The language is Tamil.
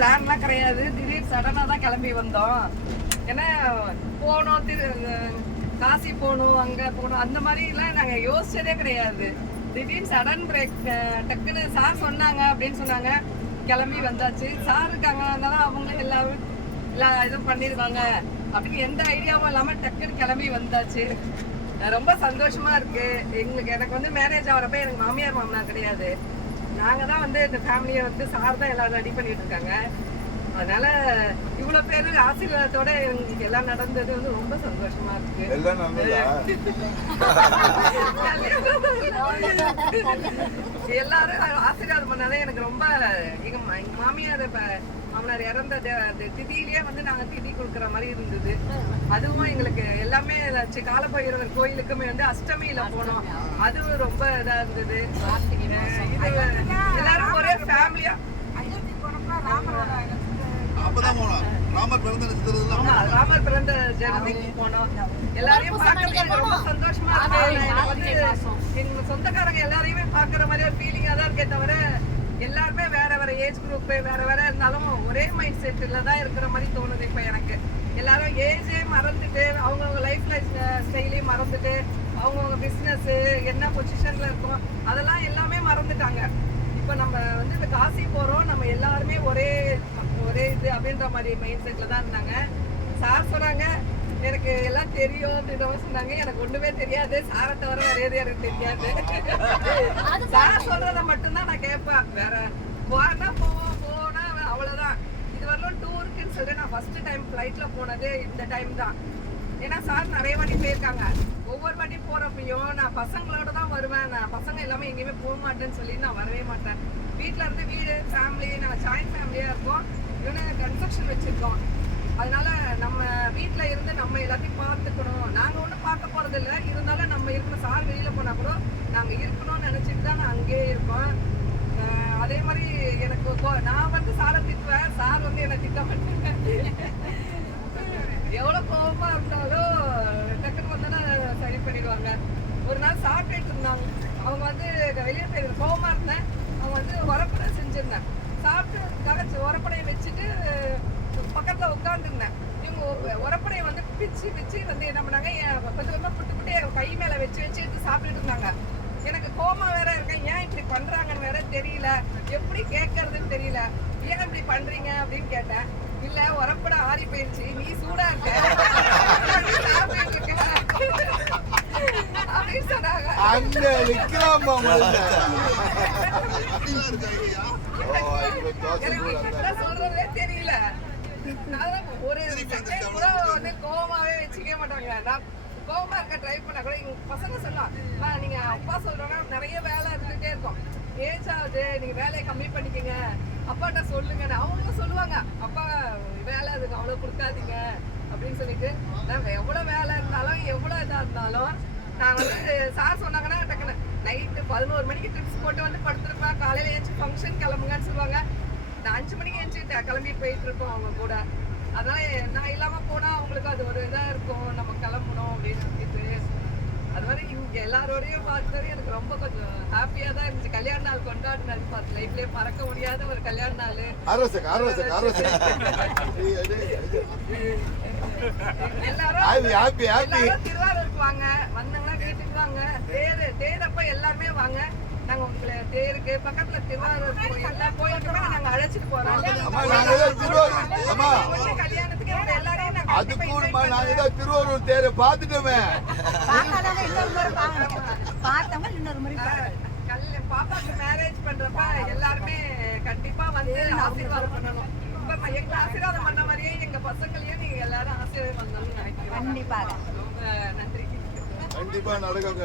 பிளான்லாம் கிடையாது. திடீர் சடனா தான் கிளம்பி வந்தோம். ஏன்னா போனோம், காசி போகணும், அங்க போகணும், அந்த மாதிரிலாம் நாங்க யோசிச்சதே கிடையாது. திடீர்னு சடன் பிரேக், டக்குன்னு சார் சொன்னாங்க அப்படின்னு சொன்னாங்க, கிளம்பி வந்தாச்சு. சார் இருக்காங்க, அதனால அவங்களும் எல்லா இதுவும் பண்ணிருக்காங்க அப்படின்னு எந்த ஐடியாவும் இல்லாம டக்குன்னு கிளம்பி வந்தாச்சு. ரொம்ப சந்தோஷமா இருக்கு. எனக்கு வந்து மேரேஜ் ஆகிறப்ப எனக்கு மாமியார் மாமனார் கிடையாது. நாங்க தான் வந்து இந்த ஃபேமிலியை வந்து சார் தான் எல்லாரும் ரெடி பண்ணிட்டு இருக்காங்க. அதனால இவ்வளவு பேரு ஆசீர்வாதத்தோட எங்களுக்கு எல்லாம் நடந்தது வந்து ரொம்ப சந்தோஷமா இருக்கு. எல்லாரும் ஆசீர்வாதம் பண்ணாதான் எனக்கு ரொம்ப. எங்க மாமியார் மாமனார் இறந்த திதியிலேயே வந்து நாங்க திதி கொடுக்குற மாதிரி இருந்தது. அதுவும் எங்களுக்கு எல்லாமே காலபைரவர் கோயிலுக்குமே வந்து அஷ்டமியில போனோம். அதுவும் ரொம்ப இதா இருந்தது. எல்லாரும் ஒரே ஃபேமிலியா ராமர் பிறந்த ஜெயந்திக்கு போனோம். எல்லாரையும் பார்க்கறதுக்கு ரொம்ப சந்தோஷமா இருக்கு. எங்க சொந்தக்காரங்க எல்லாரையுமே பாக்குற மாதிரி ஒரு ஃபீலிங்கா தான் இருக்கே தவிர, எல்லாருமே வேற வேற ஏஜ் குரூப் வேற வேற இருந்தாலும் ஒரே மைண்ட் செட்ல தான் இருக்கிற மாதிரி தோணுது இப்ப எனக்கு. எல்லாரும் ஏஜே மறந்துட்டு, அவங்கவுங்க லைஃப்ல ஸ்டைலையும் மறந்துட்டு, அவங்கவுங்க பிசினஸ் என்ன பொசிஷன்ல இருக்கோம் அதெல்லாம் எல்லாமே மறந்துட்டாங்க. இப்ப நம்ம வந்து இந்த காசி போறோம், நம்ம எல்லாருமே ஒரே இது அப்படின்ற மாதிரி மைண்ட் செட்ல தான் இருந்தாங்க. சார் சொன்னாங்க எனக்கு எல்லாம் தெரியும் அப்படின்ற சொன்னாங்க. எனக்கு ஒண்ணுமே தெரியாது, சாரை தவிர வேற எதுவும் எனக்கு தெரியாது. சார் சொல்றத மட்டும்தான் நான் கேட்பேன். வேற போனா போனா அவ்வளவுதான். இது வரலாம் டூருக்குன்னு சொல்லிட்டு நான் ஃபர்ஸ்ட் டைம் ஃபிளைட்ல போனது இந்த டைம் தான். ஏன்னா சார் நிறைய வாட்டி போயிருக்காங்க. ஒவ்வொரு வாட்டி போறப்பையும் நான் பசங்களோட தான் வருவேன். நான் பசங்க எல்லாமே எங்கேயுமே போக மாட்டேன்னு சொல்லி நான் வரவே மாட்டேன். வீட்டுல இருந்து வீடு ஃபேமிலி, நாங்கள் ஜாயின்ட் ஃபேமிலியா இருக்கோம். இன்னொன்று கன்ஸ்ட்ரக்ஷன் வச்சிருக்கோம். அதனால நம்ம வீட்டுல இருந்து நம்ம எல்லாத்தையும் பார்த்துக்கணும். நாங்க ஒன்றும் பார்க்க போறது இல்லை, இருந்தாலும் நம்ம இருக்கணும். சார் வெளியில போனா கூட நாங்க இருக்கணும்னு நினைச்சிட்டு தான் நான் அங்கேயே இருக்கோம். அதே மாதிரி எனக்கு நான் வந்து சாரை திட்டுவேன், சார் வந்து என்னை திட்ட மாட்டேன். எவ்வளவு கோபமா இருந்தாலும் டக்குன்னு வந்தோன்னா சரி பண்ணிடுவாங்க. ஒரு நாள் சாப்பிட்டுட்டு இருந்தாங்க, அவங்க வந்து வெளியே போய் கோபமா இருந்தேன். அவங்க வந்து உரப்படை செஞ்சிருந்தேன். சாப்பிட்டு உரப்படையை வச்சுட்டு பக்கத்துல உட்காந்துருந்தேன். இவங்க உரப்படையை வந்து பிச்சு வந்து என்ன பண்ணாங்க, கொஞ்சம் கொஞ்சமா புட்டு கை மேல வச்சு எடுத்து சாப்பிட்டுட்டு இருந்தாங்க. எனக்கு கோமா வேற இருக்கேன், ஏன் இப்படி பண்றாங்கன்னு வேற தெரியல, எப்படி கேட்கறதுன்னு தெரியல. ஏன் இப்படி பண்றீங்க அப்படின்னு கேட்டேன். இல்ல உரப்பட ஆறி போயிருச்சு, நீ சூடா இருக்க அப்படின்னு சொன்னாங்க. சொல்றதே தெரியல. ஒரு கூட வந்து கோவமாவே வச்சுக்க மாட்டாங்க. நான் கோவமா இருக்க ட்ரை பண்ணா கூட எங்க பசங்க சொல்லலாம், நீங்க அப்பா சொல்றாங்க நிறைய வேலை இருந்துட்டே இருக்கும், ஏஜ் ஆகுது, நீங்க வேலையை கம்மி பண்ணிக்கங்க, அப்பாட்ட சொல்லுங்க. அவங்களும் சொல்லுவாங்க, அப்பா வேலை அதுக்கு அவ்வளவு கொடுக்காதீங்க அப்படின்னு சொல்லிட்டு. எவ்வளவு வேலை இருந்தாலும் எவ்வளவு இதா இருந்தாலும் நான் வந்து சார் சொன்னாங்கன்னா டக்குன்னு நைட்டு 11 மணிக்கு ட்ரிப்ஸ் போட்டு வந்து படுத்துருப்பேன். காலையில ஏஞ்சி ஃபங்க்ஷன் கிளம்புங்கன்னு சொல்லுவாங்க. நான் 5 மணிக்கு ஏஞ்சி கிளம்பி போயிட்டு இருப்போம் அவங்க கூட. அதனால நான் இல்லாம போனா அவங்களுக்கு அது ஒரு இதா இருக்கும், நம்ம கிளம்பணும் அப்படின்னு சொல்லிட்டு. அது மாதிரி இங்க எல்லாரோடையும் பார்த்தது எனக்கு ரொம்ப கொஞ்சம் ஹாப்பியா தான் இருந்துச்சு. கல்யாண நாள் கொண்டாடினது பார்த்து லைஃப்லயே மறக்க முடியாத ஒரு கல்யாண நாள். எல்லாரும் திருவாரூருக்கு வாங்க, வந்தாங்கன்னா வீட்டுக்கு வாங்க. தேரப்ப எல்லாருமே வாங்க, நாங்க உங்களை தேருக்கு பக்கத்துல திருவாரூர் எல்லா கோயிலுக்குமே நாங்க அழைச்சிட்டு போறோம். கல்யாணத்துக்கு எல்லாரையும் திருவாரூர் தேரை பாத்துட்டோமே. பாப்பாக்கு மேரேஜ் பண்றப்ப எல்லாருமே கண்டிப்பா வந்து ஆசீர்வாதம் பண்ணணும். இப்ப எங்களை ஆசீர்வாதம் பண்ண மாதிரியே எங்க பசங்களையும் நீங்க எல்லாரும் ஆசீர்வாதம் பண்ணணும்னு நினைக்கிறேன். கண்டிப்பா ரொம்ப நன்றி. கண்டிப்பா நடக்கும்.